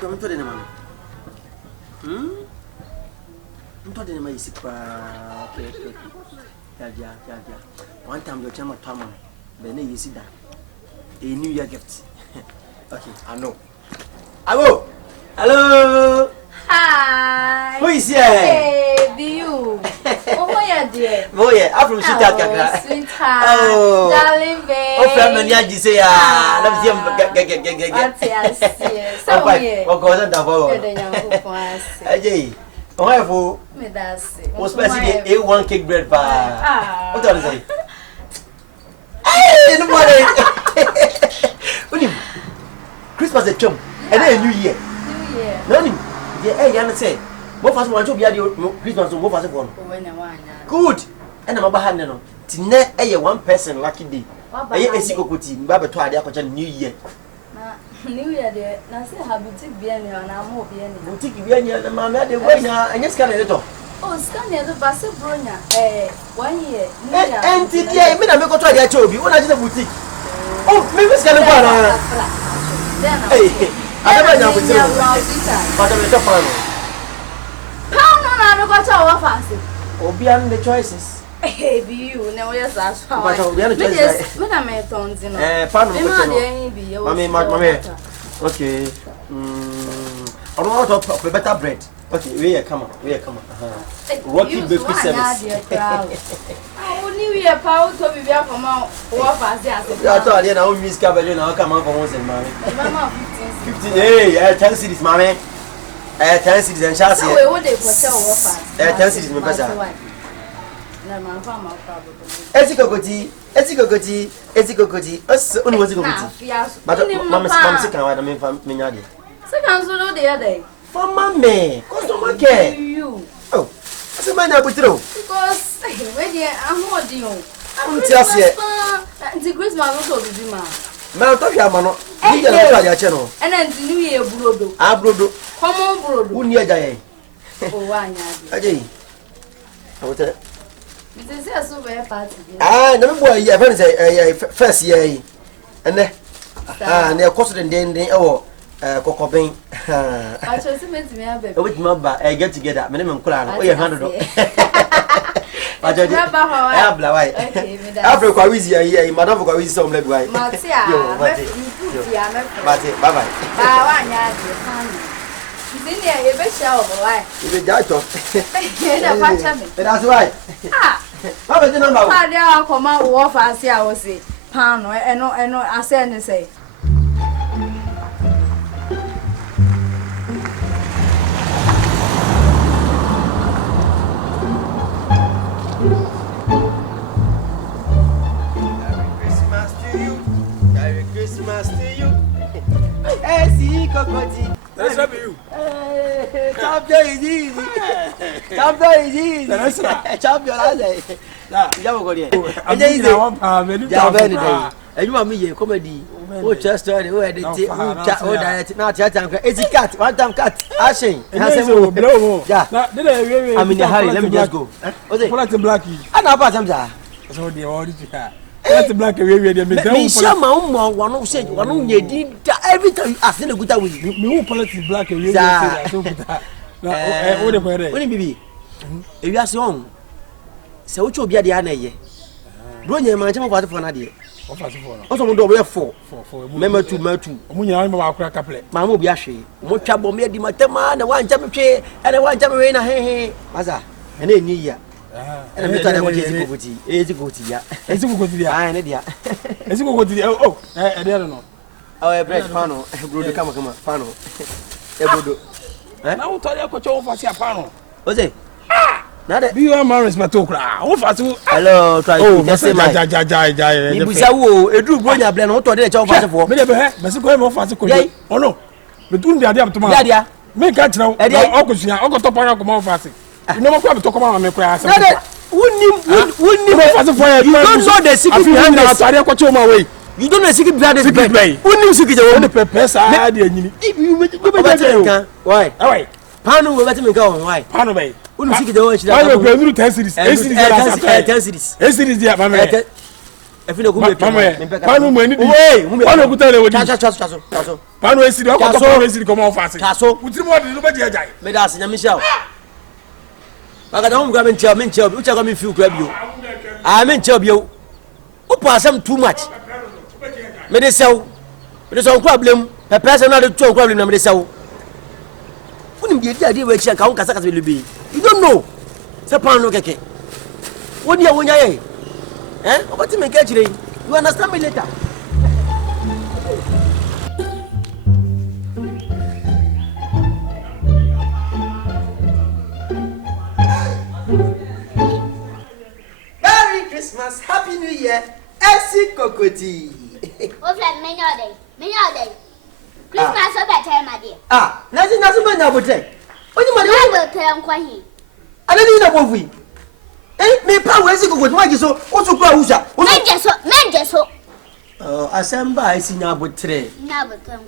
Don't tell them, I'm told them I see. Okay. Yeah. One time your chama Tama, then you see that. A New Year gift. Okay, I know. Hello. Hi. Who is here? Hey, Beyou. Oh, yeah, dear. Oh, yeah, I'm from Sweetheart. Sweetheart. Oh, darling, babe. Oh, family, I just say, let me see. So, yeah. What goes on the phone? Hey, oh, what's basically A1 cake bread pie? What do you say? Hey, in the morning. Christmas is chum, and then New Year. Learning. Yeah, you say. What fast one to be at Christmas or what fast one? Good. And I'm behind them. Tonight, one person lucky day. Esi Kokotii, Baba to Adia New Year. New Year, dear. Now, say, have you taken Vienna and I'm more Vienna? You take Vienna, the mamma, the way now, and just can't let off. Oh, scan the Basso Bruna. 1 year. And today, I mean, I'm going to try to you when I did a boutique. Oh, maybe it's going to go. Hey, I never know with you. But I'm a top panel. Pound on our fancy. Oh, beyond the choices. Hey, Beyou, now yes, that's how I told the other choices. When I met on Mammy. Okay. I don't want to better bread. Okay, we come on. Rocky Bakery Service. Oh, New Year, power to be there from our fast. I thought you know, Miss Caballero, now come on for once and mammy. 15, hey, 10 cities, mammy. 10 cities and chassis. What they put our fast. 10 cities, my person. Esi Kokotii. Only was Kokotii. But Mamma sick and I mean from Minyadi. Second, so the other day. For Mammy, customer care. You. Oh, that's a man I put through. Because when I'm holding you. I'm just here. The Christmas also be man. Mount of Yamano. You get a channel. And then the New Year brodo. Brodo. Come on, brodo. Who near Jay? Oh, one. Ajay. I will tell. This is so very party. No boy, your friends first year. And then, they're costing then they oh, Cocobin. I just meant to me a bit. With Mamba, I get together, minimum clan. Oh, you're 100. But I have the white. After Quavizia, Madame Quaviz, some leg white. Bye bye. That's right. How about the number? I come out of I say, Pano, and no, I say. Merry Christmas to you. Esi Kokotii. That's up you. Champion is easy. Champion, I say. You go there. And you want me comedy. Oh, just story. Oh, edit. Oh, that. Now, it's a cat. One time cat. Ashing. Yeah. I'm in a hurry. Let me just go. What's the blackie? I know about something. So they already have. That's the black away. Me share my own one who said one who did every time you ask in a good way. Me who politics black away. What baby? If you are strong, so what you be at the end? Don't you imagine what for an idea? Also, we do four. Member two. Mamma be ashy. What trouble me, the Matama, and one time and one time rain. Hey, Maza, and then New Year. And I'm telling you, Esi Kokotii. I oh, I don't know. Oh, a bread panel, Brudo, come, panel. Now, tell you what you're for, panel. What's it? Now that you are married, but talk. Hello, try to just say, my Jai. You will a true brother, blend out to the job for me. Oh, no, between the idea to my idea. Make catch now, I'll go to Paracom fasting. You know what I'm talking about? I'm crying. Wouldn't you don't know the secret behind this. You don't know the secret behind this. Wouldn't you secret the only purpose? Why? Why? Pano will let me go. Why? Pano bay. Wouldn't you secret the only 10 cities. 10 cities. efino ku me panu mo ni di panu ku tele wodi chaso panu esi di ko panu esi di ko mo fa se chaso utiri mo di no be je ajai me da asenya me sha maka da mo ga me ntia u cha ga me fiu kura bio me ntia bio u pa asem too much me de sew problem a person na de to problem na me de sew unim de dia we chi ka won kasa be lubi you don't know se panu keke wodi ya wonya ye obati me ka chire you understand me later. Merry Christmas, Happy New Year, Esi Kokotii. Ofla many day. Christmas over time, my dear. Nothing man abotre. Only man will tell Kwahi. I don't know what we. Me power Esi Kokotii why so also kwa usha. Men so. Asemba Esi nyabotre.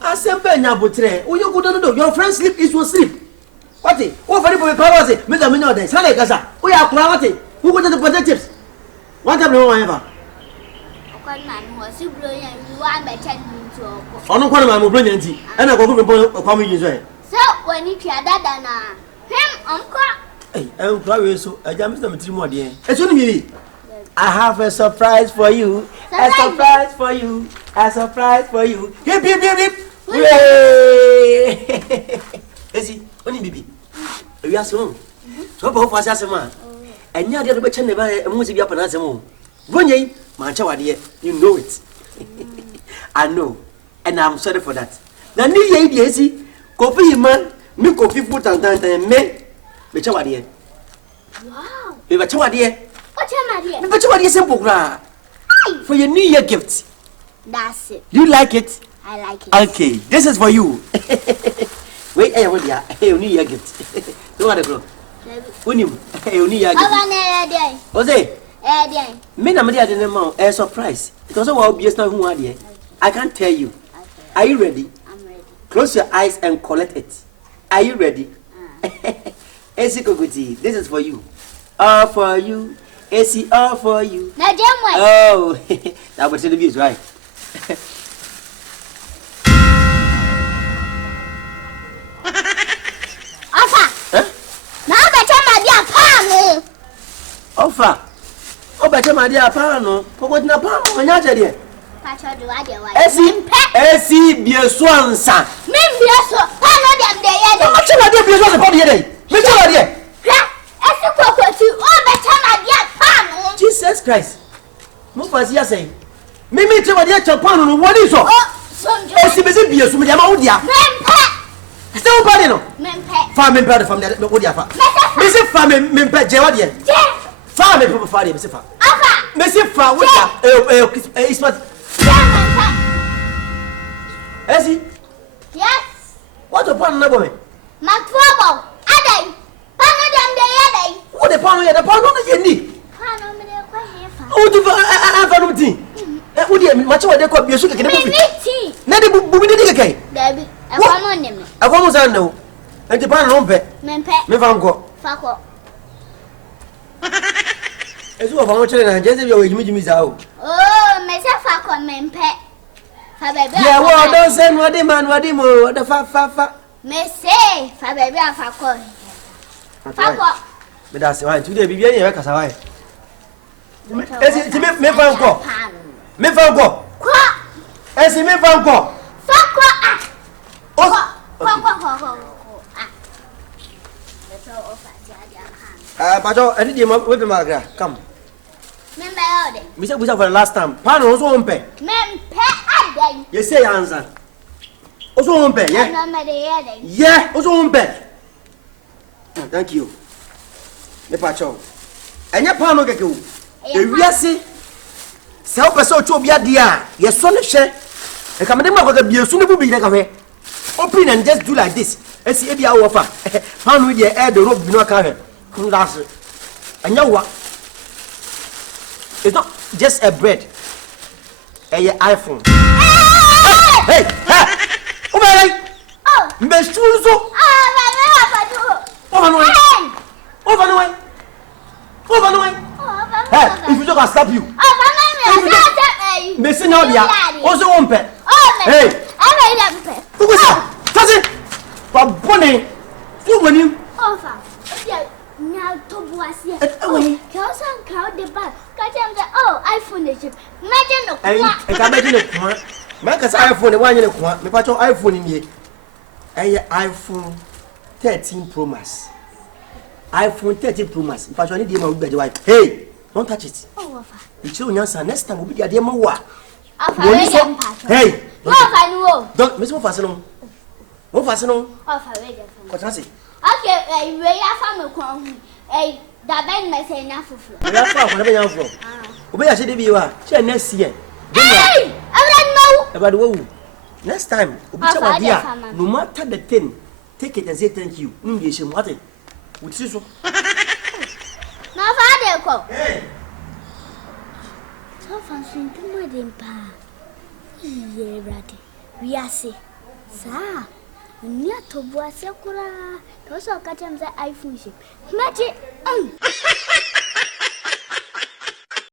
Asemba nyabotre. Oyo go do your friend sleep is your sleep. What it? What for people power say me da me no dey. Sale kasa. O ya kura what it? Who go to the positives? What time no one ever? Ono kwa na mo bro nyanti e na kokko mpo kwa mo yin so e so wani tua dada na him onko kwa we so aja Mr. Mitrimo de e so ni mi I have a surprise for you. A surprise for you. A surprise for you. Hip hip hip hip. Esi oni bibi e wi aso so ba ho fa asema enya de be chen ne ba mo se bi apa na asema Bonye, mancha wade, you know it. I know, and I'm sorry for that. Na ni ye di esi, kofi man, mi kofi putan me cha wade. Wow. Me cha wade. What am I here? Me cha wade simple gra. For your New Year gift. That's it. Do you like it? I like it. Okay, this is for you. Wait, what dia? New Year gift. No other girl. Unim, New Year gift. What's it? Me na me dey dey a surprise. Because what obvious now who are there. I can't tell you. Are you ready? I'm ready. Close your eyes and collect it. Are you ready? Esi Kokotii, this is for you. All for you. Esi, all for you. Na jemwe. Oh, that was the views, right? Ofa. Na ba chama dia pa Ofa. Obeche ma dia pa no. Kokotii na pa no nya che Pacho do ade wa. Esi bieso ansa. Min bieso. Pa no dem de ye de. Ma che na dia bieso se pa de ye de. Me che na dia. Esi Kokotii o be chama dia pa no. Jesus Christ. Mo fasi ya say. Me che wa dia che pa no woni so. Sonjo. Esi be se bieso me dia ma wo dia. Mempe. Se wo pa de no. Mempe. Fa mempe de fam dia wo dia fa. Me se fa mempe je wa dia. Fa me papa fa dia me se fa. Afa. Me se fa wo dia. It's not. Esi? Yes. What the pan na go me? My trouble. Adai. Pano dem de yedai. What the pan na ye ni? Pano me de kwa hefa. O du fa no tin. Wo dia ma che wa de ko biesu keke de Me ti. na de bu mi de keke. Dabi. E kwa mo nem. E kwa mo san no. Enti pan no mpe. Mempe. Me fa nko. Fako. Ezu wa fa mo chere na je se bi o jimi za o. Oh, me se fako mempe. Fa baby. Yeah, well, don't say no de man, what de mo, the fa. Me say fa baby afako. Fako. Me da se wa today bibia ye kasa wa. Esi ti me fa nko. Me fa nko. Kwa. Esi me fa nko. Fako ah. O. Kwa. Ah. Let's all of that. Pacho, any day we be magra. Come. Membe ode. Me say for the last time. Pan no so mpe. Mempe adai. You say answer. Oso mpe, yeah. No me de yedai. Yeah, oso mpe. Thank you. Me pacho. Enya pan no keke o. E wiase. Se o pese o cho bia dia, ye so ne hwe. E ka me dem akwa biesu ne bu bi ne ka hwe. Open and just do like this. Esi e bia wo fa. Pan no dia e de rope bi no ka hwe. Kun das. Enya wa. It's not just a bread. A iPhone. Hey! Hey! Oh! Me so. Over no way. Hey, if you don't, I'll slap you. Messi now dia. Also one pet. Hey. I made them pet. Who was that? That's it. But Bonnie, you when you. Offer. Now to was here. Oh, Kelson count the bag. Catch them the iPhone is. Imagine no. I imagine it. Marcus iPhone, the one in the corner. Me patch iPhone in here. iPhone 13 Pro Max. iPhone 13 Pro Max. If I need the money, be wife. Hey, don't touch it. Oh, offer. It's your answer. Next time we'll be the demo. Hey. Don't miss more fast. More fast. Offer. What's that? Okay, we are from the hey, that bad message enough for you. We are far from the floor. We are saying you are. She next year. Hey, I don't know. About next time, no matter the thing, take it and say thank you. English and what it would see so. No, father, go. Hey, so fancy to my dimpa. Yeah, Ratty. We are say, sir. Near to Boa Sakura, those are catching the iPhone ship. Magic.